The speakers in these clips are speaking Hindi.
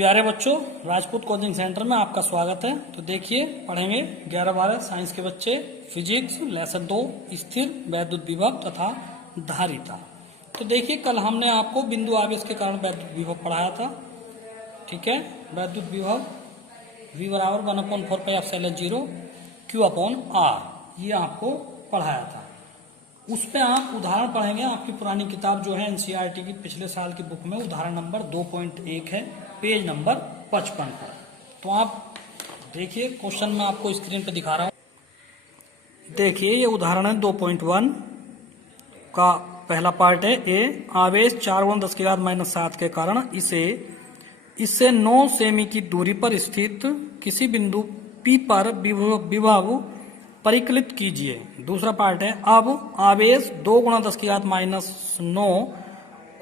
प्यारे बच्चों, राजपूत कोचिंग सेंटर में आपका स्वागत है। तो देखिए, पढ़ेंगे 11-12 साइंस के बच्चे फिजिक्स लेसन 2 स्थिर वैद्युत विभव तथा धारिता। तो देखिए, कल हमने आपको बिंदु आवेश के कारण वैद्युत विभव पढ़ाया था। ठीक है, वैद्युत विभव V बराबर 1/4πε0 Q/R, ये आपको पढ़ाया था। उस पे आप उदाहरण पढ़ेंगे। आपकी पुरानी किताब जो है एनसीईआरटी की पिछले साल की बुक में उदाहरण नंबर 2.1 है, पेज नंबर 55 पर। तो आप देखिए, क्वेश्चन में आपको स्क्रीन पे दिखा रहा हूं। देखिए, ये उदाहरण है 2.1 का पहला पार्ट है। ए, आवेश 4×10⁻⁷ के कारण इससे 9 सेमी की दूरी पर स्थित किसी बिंदु P पर विभव परिकलित कीजिए। दूसरा पार्ट है, अब आवेश 2×10⁻⁹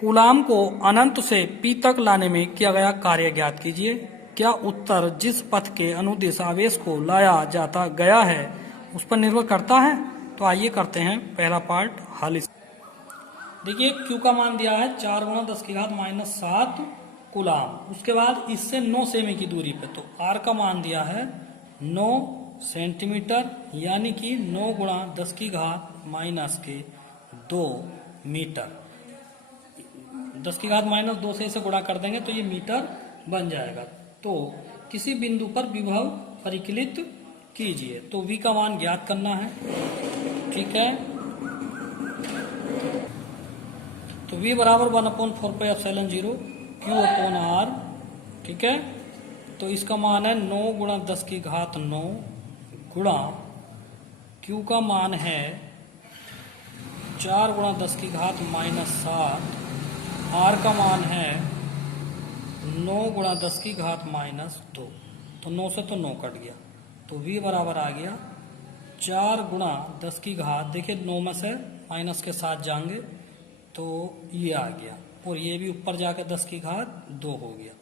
कूलाम को अनंत से P तक लाने में किया गया कार्य ज्ञात कीजिए। क्या उत्तर जिस पथ के अनुदिश आवेश को लाया जाता गया है उस पर निर्भर करता है? तो आइए करते हैं पहला पार्ट हल। देखिए, Q का मान दिया है 4×10⁻⁷ कूलाम। उसके बाद इससे 9 सेमी की दूरी पे, तो R का मान दिया है 9 सेंटीमीटर, यानी कि 9×10⁻⁻2 मीटर। 10⁻⁻2 से इसे गुणा कर देंगे तो ये मीटर बन जाएगा। तो किसी बिंदु पर विभव परिकलित कीजिए। तो V का मान ज्ञात करना है। ठीक है, तो V बराबर 1/4πε0 Q/R। ठीक है, तो इसका मान है 9×10⁹ गुणा Q का मान है 4×10⁻⁷, R का मान है 9×10⁻²। तो 9 से तो 9 कट गया, तो V बराबर आ गया 4×10⁻, देखिए 9 में से माइनस के साथ जाएंगे तो ये आ गया, और ये भी ऊपर जाकर 10⁻² हो गया,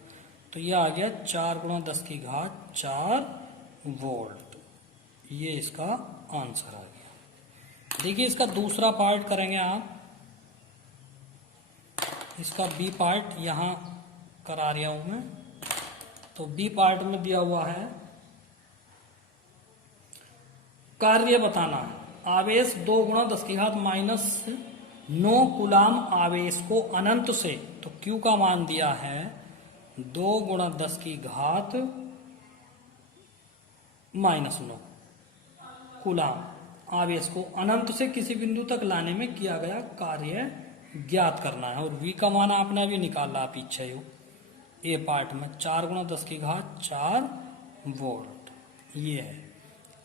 तो ये आ गया 4×10⁻⁴ वोल्ट। ये इसका आंसर आ गया। देखिए, इसका दूसरा पार्ट करेंगे आप। इसका बी पार्ट यहां करा रहा हूं मैं। तो बी पार्ट में दिया हुआ है, कार्य बताना है। आवेश 2×10⁻⁹ कूलाम आवेश को अनंत से, तो Q का मान दिया है 2×10⁻⁹ कूलाम आवेश को अनंत से किसी बिंदु तक लाने में किया गया कार्य ज्ञात करना है। और V का मान आपने अभी निकाला पीछे ए पार्ट में 4×10⁻⁴ वोल्ट ये है।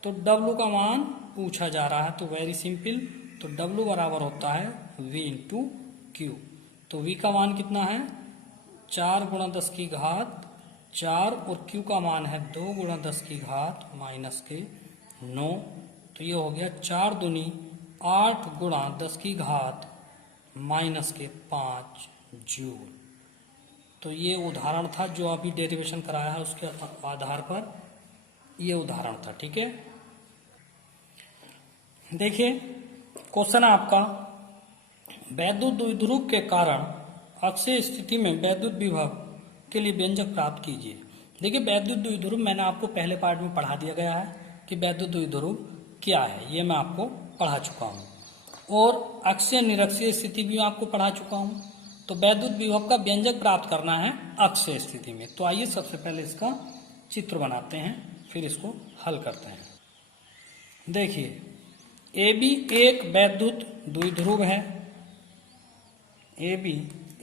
तो W का मान पूछा जा रहा है, तो वेरी सिंपल, तो W बराबर होता है V × Q। तो V का मान कितना है 4×10⁻⁴, और Q का मान है 2×10⁻⁻⁹। तो ये हो गया 4 दूनी 8×10⁻⁻5 जूल। तो ये उदाहरण था जो अभी डेरिवेशन कराया है, उसके आधार पर ये उदाहरण था। ठीक है, देखिए क्वेश्चन है आपका, वैद्युत द्विध्रुव के कारण अक्षीय स्थिति में वैद्युत विभव के लिए व्यंजक प्राप्त कीजिए। देखिए, वैद्युत द्विध्रुव मैंने आपको पहले पार्ट में पढ़ा दिया गया है कि वैद्युत द्विध्रुव क्या है, ये मैं आपको पढ़ा चुका हूँ, और अक्षीय निरक्षीय स्थिति भी आपको पढ़ा चुका हूँ। तो वैद्युत विभव का व्यंजक प्राप्त करना है अक्षीय स्थिति में। तो आइए सबसे पहले इसका चित्र बनाते हैं, फिर इसको हल करते हैं। देखिए, AB एक वैद्युत द्विध्रुव है। AB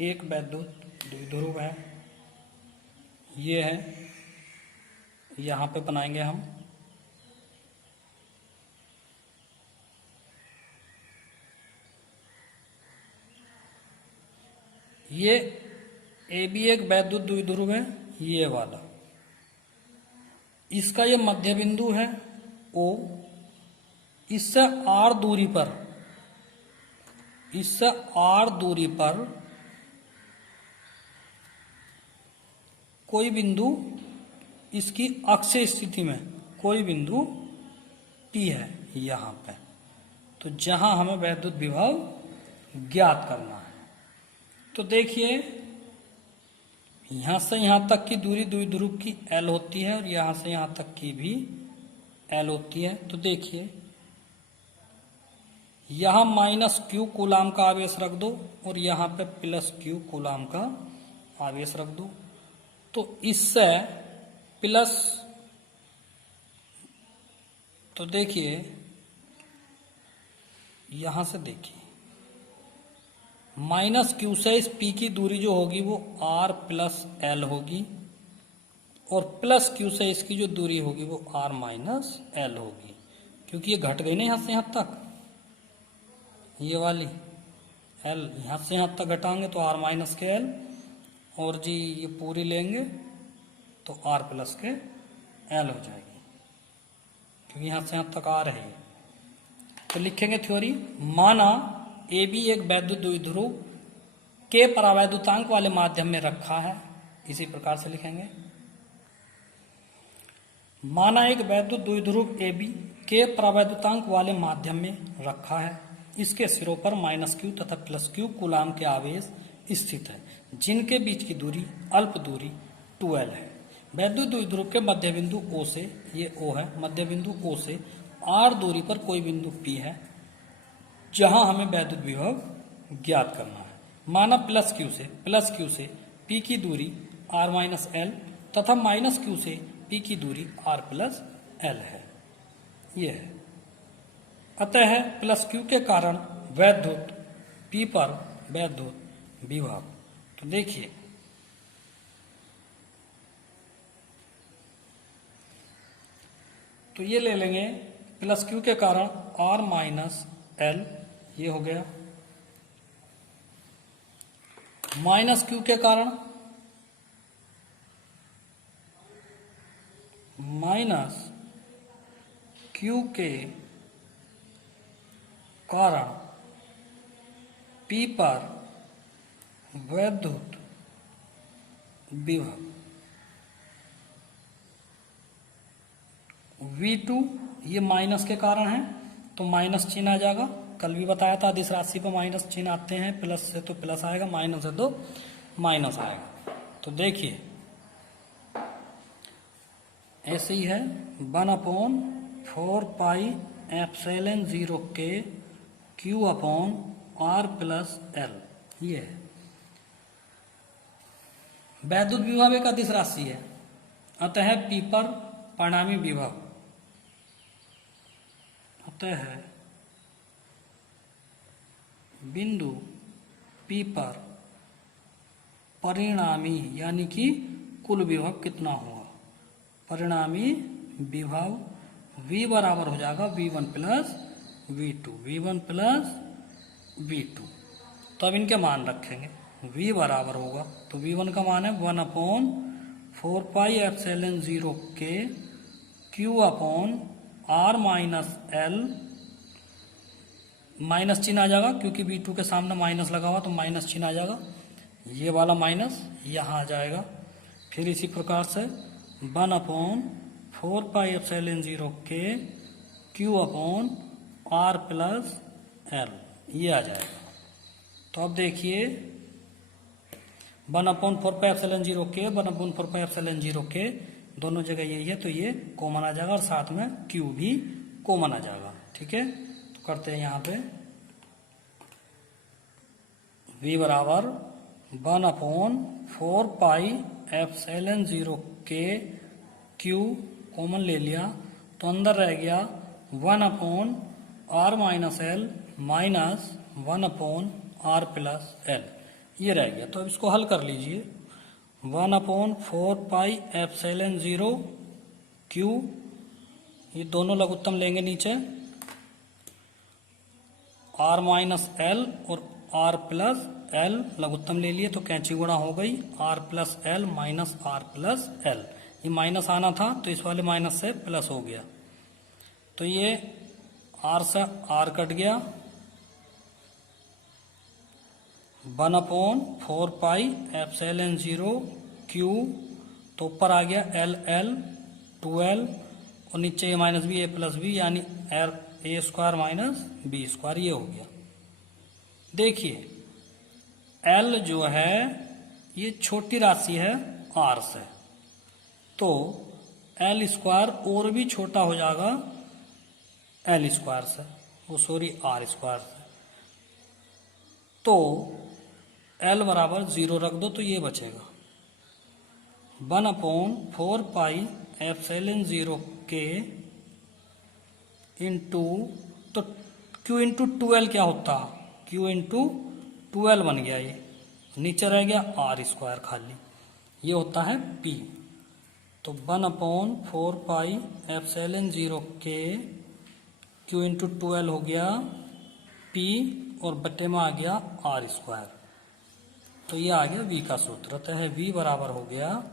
एक वैद्युत द्विध्रुव है, ये है, यहां पे बनाएंगे हम। ये AB एक वैद्युत द्विध्रुव है, ये वाला। इसका ये मध्य बिंदु है O। इससे R दूरी पर कोई बिंदु, इसकी अक्षीय स्थिति में कोई बिंदु P है यहां पे, तो जहां हमें वैद्युत विभव ज्ञात करना है। तो देखिए, यहां से यहां तक की दूरी द्विध्रुव की L होती है और यहां से यहां तक की भी L होती है। तो देखिए यहां -q कूलाम का आवेश रख दो और यहां पे +q कूलाम का आवेश रख दो। तो इससे प्लस, तो देखिए यहां से देखिए -q से इस P की दूरी जो होगी वो r + l होगी और +q से इसकी जो दूरी होगी वो r - l होगी, क्योंकि ये घट गई ना यहां से यहां तक, ये वाली l यहां से यहां तक घटाएंगे तो r - के l, और जी ये पूरी लेंगे तो r + के l हो जाएगी, क्योंकि यहां से यहां तक आ रही है। तो लिखेंगे थ्योरी, माना ए बी एक वैद्युत द्विध्रुव के परावैद्युतांक वाले माध्यम में रखा है। इसी प्रकार से लिखेंगे, माना एक वैद्युत द्विध्रुव ए बी के परावैद्युतांक वाले माध्यम में रखा है। इसके सिरों पर -q तथा +q कूलाम के आवेश स्थित है, जिनके बीच की दूरी अल्प दूरी 2l है। वैद्युत द्विध्रुव के मध्य बिंदु O से, ये O है, मध्य बिंदु O से r दूरी पर कोई बिंदु P है जहां हमें वैद्युत विभव ज्ञात करना है। माना +q से P की दूरी r - l तथा -q से P की दूरी r + l है, ये है। अतः +q के कारण वैद्युत P पर वैद्युत विभव, तो देखिए तो ये ले लेंगे +q के कारण r - l, ये हो गया, -q के कारण -q के कारण P पर वैद्युत विभव V2, ये माइनस के कारण है तो माइनस चिन्ह आ जाएगा। कल भी बताया था अदिश राशि पर माइनस चिन्ह आते हैं, प्लस से तो प्लस आएगा, माइनस से तो माइनस आएगा। तो देखिए ऐसे ही है, 1/4 पाई एप्सिलॉन 0 के Q अपॉन R + L, ये है। वैद्युत विभव एक अदिश राशि है, अतः P पर परिणामी विभव, अतः बिंदु P पर परिणामी यानी कि कुल विभव कितना होगा, परिणामी विभव V बराबर हो जाएगा V1 + V2, V1 + V2। तो अब इनके मान रखेंगे, V बराबर होगा, तो V1 का मान है 1/4 पाई एप्सिलॉन 0 के Q upon R - L, minus चिन्ह आ जाएगा क्योंकि V2 के सामने माइनस लगा हुआ तो माइनस चिन्ह आ जाएगा, ये वाला माइनस यहाँ आ जाएगा। फिर इसी प्रकार से 1/4 पाई एप्सिलॉन 0 के Q अपॉन R + L, ये आ जाएगा। तो अब देखिए 1/4 पाई एप्सिलॉन 0 के 1/4 पाई एप्सिलॉन 0 के दोनों जगह यही है तो ये कॉमन आ जाएगा और साथ में Q भी कॉमन आ जाएगा, ठीक है। तो करते हैं यहाँ पे V बराबर 1/4 पाई एप्सिलॉन 0 के Q कॉमन ले लिया तो अंदर रह गया 1/R - L minus 1/R + L, ये रह गया। तो अब इसको हल कर लीजिए, 1/4 पाई एप्सिलॉन 0 Q, ये दोनों लघुत्तम लेंगे नीचे, R - L और R + L लघुत्तम ले लिए तो कैंची गुणा हो गई, R + L minus R + L, ये माइनस आना था तो इस वाले माइनस से प्लस हो गया, तो ये R से R कट गया, 1/4 पाई एप्सिलॉन 0 Q, तो ऊपर आ गया L 2L और नीचे ये माइनस B A + B यानी A² - B², ये हो गया। देखिए L जो है ये छोटी राशि है आर से, तो एल स्क्वायर और भी छोटा हो जाएगा एल स्क्वायर से, वो सॉरी आर स्क्वायर से। तो एल बराबर 0 रख दो तो ये बचेगा 1/4πε0 के इंटू, तो Q इंटू 12 क्या होता, Q इंटू 12 बन गया, ये नीचे रह गया आर स्क्वायर खाली, ये होता है P। तो 1/4πε0 के Q इंटू 12 हो गया P और बटे में आ गया आर स्क्वायर, तो ये आ गया V का सूत्र। तो है V बराबर हो गया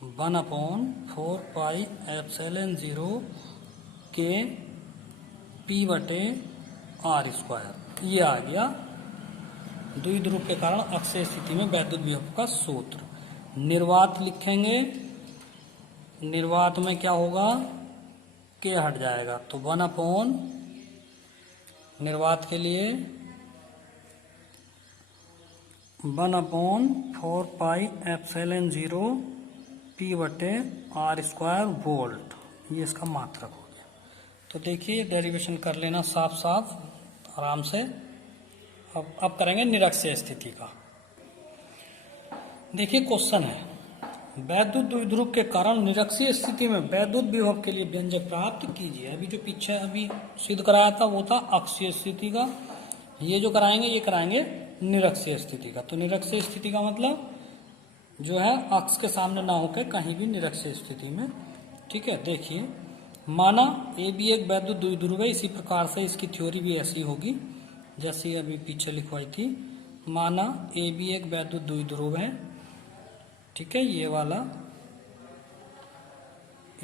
1/4πε0 के P बटे आर स्क्वायर, ये आ गया द्विध्रुव के कारण अक्षीय स्थिति में वैद्युत विभव का सूत्र। निर्वात लिखेंगे, निर्वात में क्या होगा, के हट जाएगा, तो 1/, निर्वात के लिए 1/4πε0 P बटे आर स्क्वायर वोल्ट, ये इसका मात्रक हो गया। तो देखिए डेरिवेशन कर लेना साफ साफ आराम से। अब करेंगे निरक्षीय स्थिति का। देखिए क्वेश्चन है, वैद्युत द्विध्रुव के कारण निरक्षीय स्थिति में वैद्युत विभव के लिए व्यंजक प्राप्त कीजिए। अभी जो पीछे अभी सिद्ध कराया था वो था अक्षीय स्थिति का, ये जो कराएंगे ये कराएंगे निरक्षीय स्थिति का। तो निरक्षीय स्थिति का मतलब जो है अक्ष के सामने ना होकर कहीं भी निरक्षीय स्थिति में, ठीक है। देखिए माना ए बी एक वैद्युत द्विध्रुव है, इसी प्रकार से इसकी थ्योरी भी ऐसी होगी जैसी अभी पीछे लिखवाई थी। माना ए बी एक वैद्युत द्विध्रुव है, ठीक है, ये वाला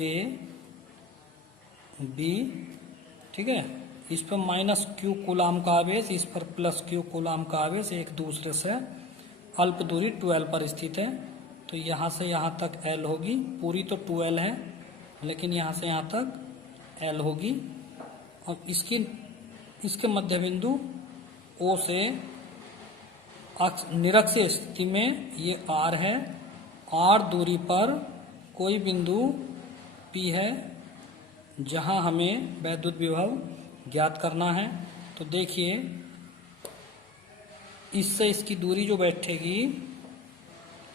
ए बी, ठीक है, इस पर -q कूलाम का आवेश, इस पर +q कूलाम का आवेश एक दूसरे से अल्प दूरी 12 पर स्थित है। तो यहाँ से यहाँ तक L होगी, पूरी तो 2L है लेकिन यहाँ से यहाँ तक L होगी, और इसके मध्य बिंदु O से निरक्षीय स्थिति में ये R है, R दूरी पर कोई बिंदु P है जहाँ हमें वैद्युत विभव ज्ञात करना है। तो देखिए इससे इसकी दूरी जो बैठेगी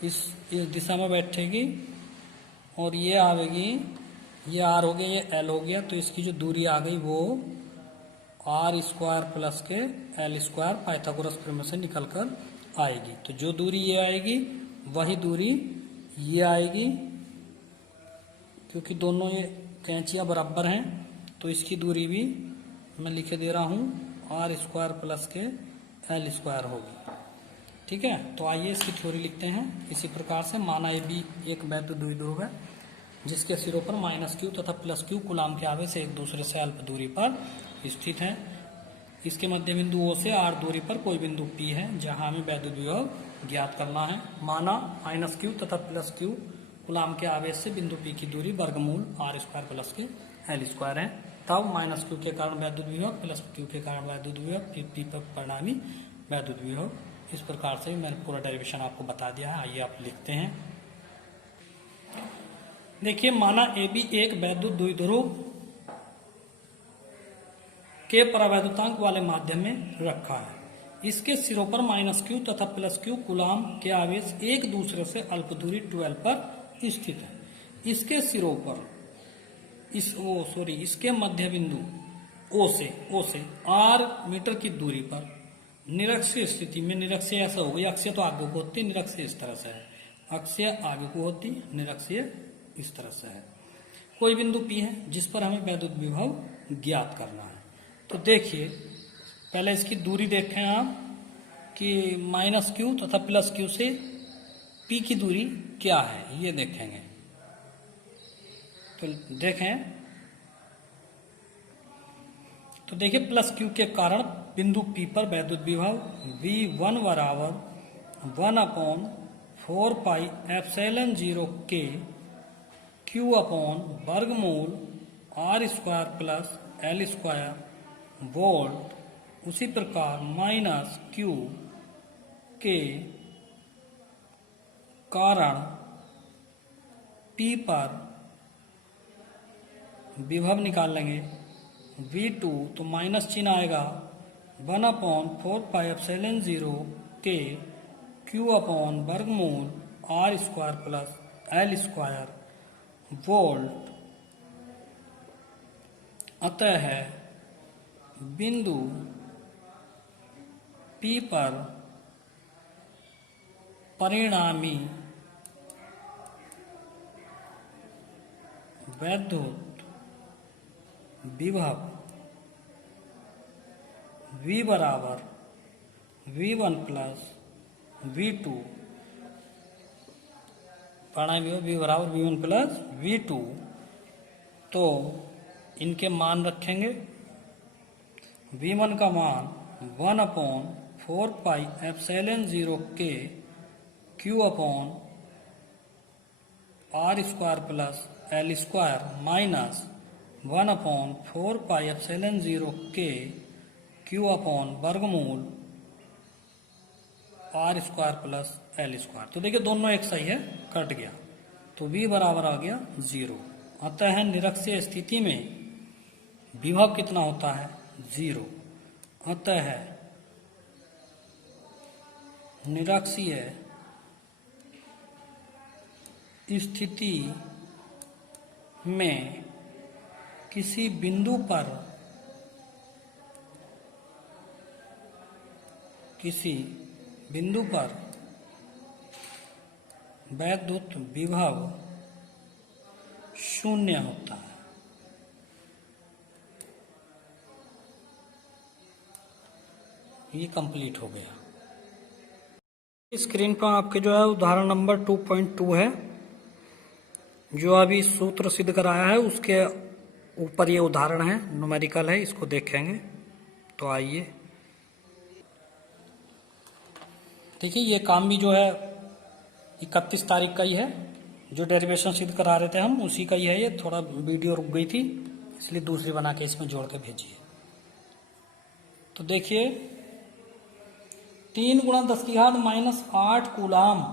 इस दिशा में बैठेगी, और ये आवेगी, ये R हो गया, ये L हो गया, तो इसकी जो दूरी आ गई वो R स्क्वायर प्लस के L स्क्वायर पाइथागोरस प्रमेय से निकल कर आएगी। तो जो दूरी ये आएगी वही दूरी ये आएगी, क्योंकि दोनों ये कैंचियाँ बराबर हैं तो इसकी दूरी भी मैं लिखे दे रहा हूँ R स्क्वायर प्लस के L स्क्वायर होगी, ठीक है। तो आइए इसकी थ्योरी लिखते हैं। इसी प्रकार से माना ए बी एक वैद्युत द्विध्रुव है जिसके सिरों पर -q तथा +q कूलाम के आवेश एक दूसरे से अल्प दूरी पर स्थित है। इसके मध्य बिंदु O से R दूरी पर कोई बिंदु P है जहां हमें वैद्युत विभव ज्ञात करना है। माना -q तथा +q कूलाम के आवेश से बिंदु P की दूरी वर्गमूल R स्क्वायर प्लस के L स्क्वायर है। तब -q के कारण वैद्युत विभव +q के कारण वैद्युत विभव P पर परिणामी वैद्युत विभव। इस प्रकार से मैंने पूरा डेरिवेशन आपको बता दिया है। आइए आप लिखते हैं। देखिए माना ए बी एक वैद्युत द्विध्रुव के परावैद्युतांक वाले माध्यम में रखा है। इसके सिरों पर -q तथा +q कूलाम के आवेश एक दूसरे से अल्प दूरी 12 पर स्थित है। इसके सिरों पर इसके मध्य बिंदु O से R मीटर की दूरी पर निरक्षीय स्थिति में, निरक्षीय ऐसा हो गई, अक्षीय तो आगे को होती, निरक्षीय इस तरह से है, अक्षीय आगे को होती, निरक्षीय इस तरह से है, कोई बिंदु P है जिस पर हमें वैद्युत विभव ज्ञात करना है। तो देखिए पहले इसकी दूरी देखें आप कि -q तथा +q से P की दूरी क्या है, ये देखेंगे। तो देखें, तो देखिए +q के कारण बिंदु P पर वैद्युत विभव V1 बराबर 1/4πε0 के Q अपॉन वर्गमूल R square plus L square volt. उसी प्रकार -q के कारण P पर विभव निकाल लेंगे V2, तो माइनस चिन्ह आएगा 1/4πε0 के Q अपॉन वर्गमूल R square plus L square volt. अतः बिंदु P पर परिणामी वैद्युत विभव V बराबर V1 प्लस V2, परिणामी विभव V बराबर V1 प्लस V2, तो इनके मान रखेंगे। V1 का मान 1/4πε0 के Q upon R square plus L square minus 1/4πε0 के Q अपॉन वर्गमूल R square plus L square. तो देखिए दोनों एक सही है, कट गया, तो V बराबर आ गया 0। अतः निरक्षीय स्थिति में विभव कितना होता है? 0। अतः निरक्षीय स्थिति में किसी बिंदु पर वैद्युत विभव शून्य होता है। ये कंप्लीट हो गया। स्क्रीन पर आपके जो है उदाहरण नंबर 2.2 है, जो अभी सूत्र सिद्ध कराया है उसके ऊपर ये उदाहरण है, न्यूमेरिकल है, इसको देखेंगे। तो आइए देखिए, ये काम भी जो है 31 तारीख का ही है, जो डेरिवेशन सिद्ध करा रहे थे हम उसी का ही है। ये थोड़ा वीडियो रुक गई थी, इसलिए दूसरी बना के इसमें जोड़ के भेजिए। तो देखिए 3 × 10⁻⁻8 कूलाम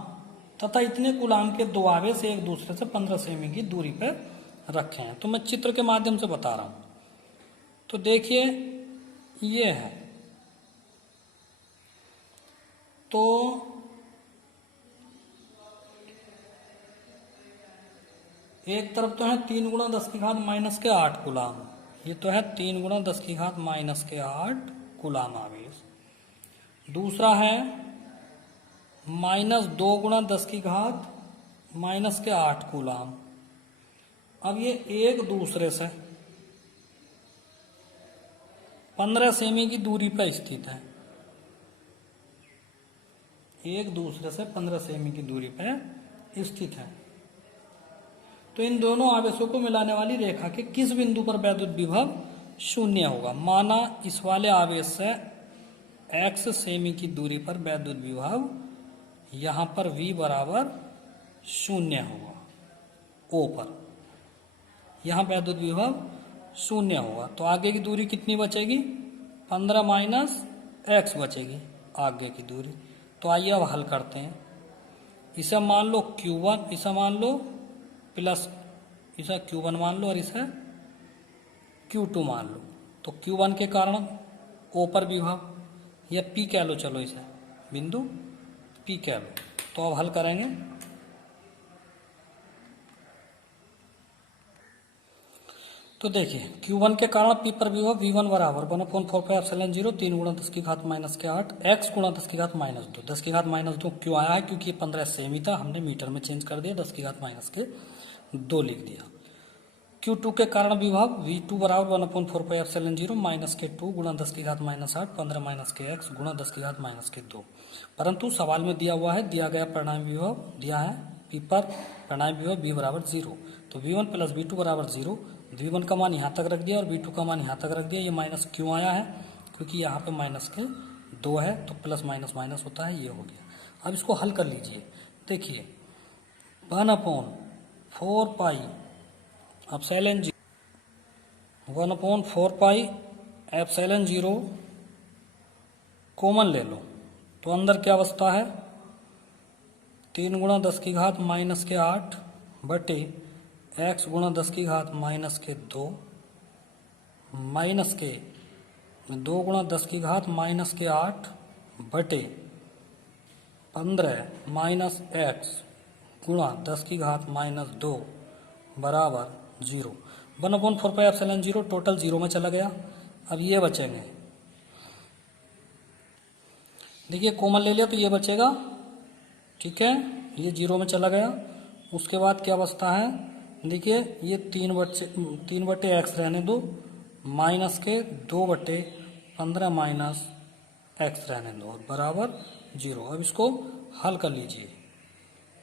तथा इतने कूलाम के 2 आवेश एक दूसरे से 15 सेमी की दूरी पर रखे हैं। तो मैं चित्र के माध्यम से बता रहा हूं। तो देखिए ये है, तो एक तरफ तो है 3 × 10⁻⁻8 कूलाम, ये तो है 3 × 10⁻⁻8 कूलाम आवेश। दूसरा है -2 × 10⁻⁻8 कूलाम। अब ये एक दूसरे से 15 सेमी की दूरी पर स्थित है, एक दूसरे से 15 सेमी की दूरी पर स्थित है। तो इन दोनों आवेशों को मिलाने वाली रेखा के किस बिंदु पर वैद्युत विभव शून्य होगा? माना इस वाले आवेश से x सेमी की दूरी पर वैद्युत विभव यहां पर V बराबर 0 होगा, O पर यहां वैद्युत विभव 0 होगा। तो आगे की दूरी कितनी बचेगी? 15 - x बचेगी आगे की दूरी। तो आइए अब हल करते हैं। इसे मान लो Q1, इसे मान लो प्लस, इसे Q1 मान लो और इसे Q2 मान लो। तो Q1 के कारण O पर विभव या P कह लो, चलो इसे बिंदु P कह लो। तो अब हल करेंगे। तो देखिए Q1 के कारण P पर विभव V1 बराबर 1/4πε0 3 × 10⁻⁻8 x × 10⁻⁻2। 10⁻⁻2 क्यों आया है? क्योंकि 15 सेमी था, हमने मीटर में चेंज कर दिया, 10⁻⁻2 लिख दिया। Q2 के कारण विभव V2 बराबर 1/4πε0 -2 × 10⁻⁸ 15 - x × 10⁻⁻2। परंतु सवाल में दिया हुआ है, दिया गया परिणामी विभव दिया है P पर परिणामी विभव V बराबर 0। तो V1 + V2 बराबर 0। V1 का मान यहाँ तक रख दिया और V2 का मान यहाँ तक रख दिया। ये माइनस क्यों आया है? क्योंकि यहाँ पे -2 है, तो प्लस माइनस माइनस होता है, ये हो गया। अब इसको हल कर लीजिए। देखिए 1/4πε0 कॉमन ले लो, तो अंदर क्या बचता है? 3 गुणा 10 की घात माइनस के 8 बटे x गुणा 10 की घात माइनस के 2 माइनस के 2 गुणा 10 की घात माइनस के 8 बटे 15 माइनस x गुणा 10 की घात माइनस 2 बराबर 0। 1/4πε0 टोटल 0 में चला गया। अब ये बचेंगे, देखिए कॉमन ले लिया तो ये बचेगा, ठीक है, ये 0 में चला गया। उसके बाद क्या बचता है, देखिए ये 3 बटे एक्स रहने दो, माइनस के 2 बटे 15 माइनस एक्स रहने दो बराबर 0। अब इसको हल कर लीजिए,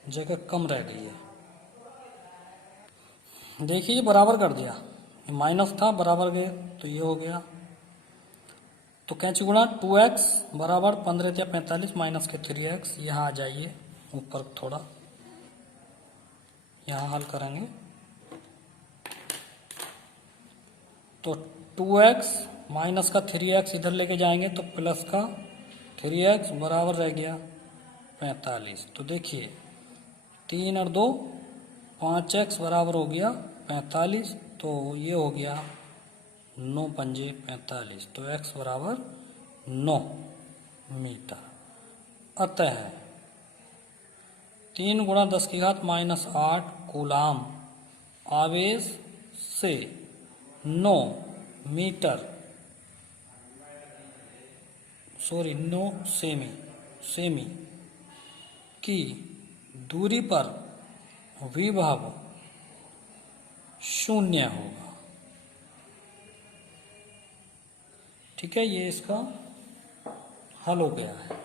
जगह कम रह गई है। देखिए ये बराबर कर दिया, माइनस था बराबर गए तो ये हो गया। तो कैंची गुणा 2x बराबर 15 या 45 माइनस के 3x। यहाँ आ जाइए ऊपर थोड़ा, यहाँ हल करेंगे तो 2x माइनस का 3x इधर लेके जाएंगे तो प्लस का 3x बराबर रह गया 45। तो देखिए 3 और 2 5x बराबर हो गया 45। तो ये हो गया 9 पंजे 45। तो x बराबर 9 मीटर। अतः 3 गुणा 10 की घात माइनस 8 कूलाम आवेश से 9 सेमी की दूरी पर विभव 0 होगा। ठीक है, ये इसका हल हो गया है।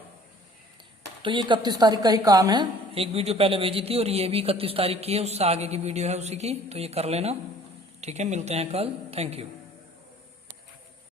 तो ये 31 तारीख का ही काम है, एक वीडियो पहले भेजी थी और ये भी 31 तारीख की है, उससे आगे की वीडियो है उसी की, तो ये कर लेना। ठीक है, मिलते हैं कल। Thank you.